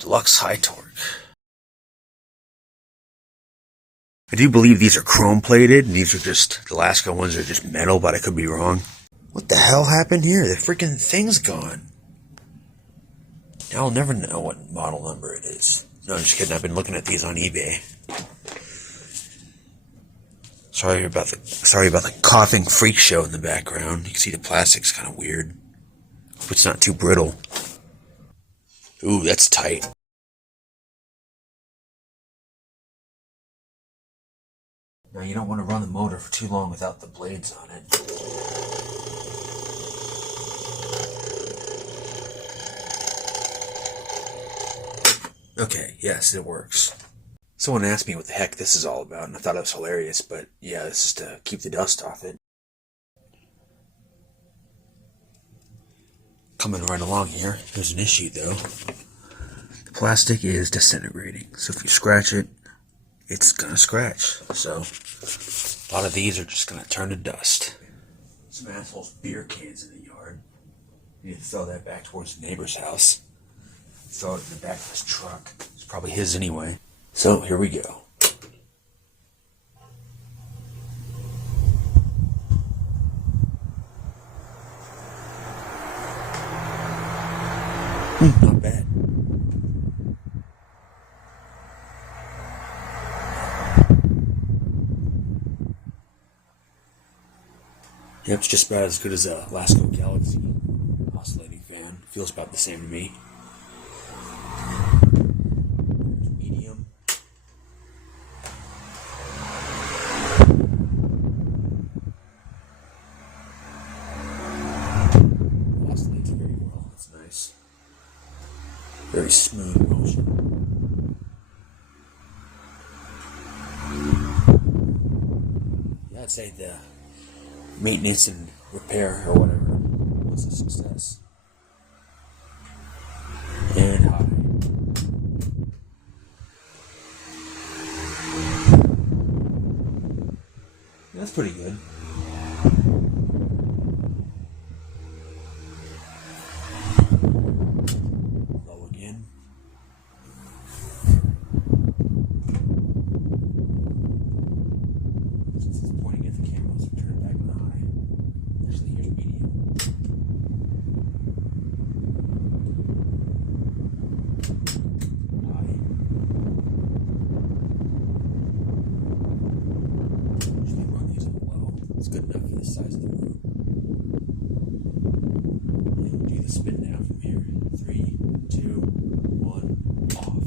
Deluxe high torque. I do believe these are chrome plated, and these are just, the Lasko ones are just metal, but I could be wrong. What the hell happened here? The freaking thing's gone. Now I'll never know what model number it is. No, I'm just kidding. I've been looking at these on eBay. Sorry about the coughing freak show in the background. You can see the plastic's kind of weird. Hope it's not too brittle. Ooh, that's tight. Now you don't want to run the motor for too long without the blades on it. Okay, yes, it works. Someone asked me what the heck this is all about, and I thought it was hilarious, but yeah, this is to keep the dust off it. Coming right along here, there's an issue though. The plastic is disintegrating, so if you scratch it, it's gonna scratch. So a lot of these are just gonna turn to dust. Some asshole's beer cans in the yard. You need to throw that back towards the neighbor's house. Throw it in the back of his truck. It's probably his anyway. So here we go. Not bad. Yep, it's just about as good as a Lasko Galaxy oscillating fan. Feels about the same to me. Medium. Oscillates very well. That's nice. Very smooth motion. Yeah, I'd say the maintenance and repair or whatever was a success. And high. That's pretty good. Low again. Since it's pointing at the camera, so turn it back on high. Actually, here's medium. High. Usually run these on low. It's good enough for the size of the room. And we'll do the spin down from here. 3, 2, 1, off.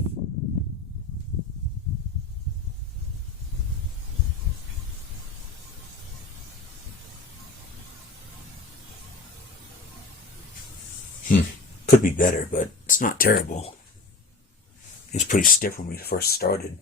Could be better, but it's not terrible. It was pretty stiff when we first started.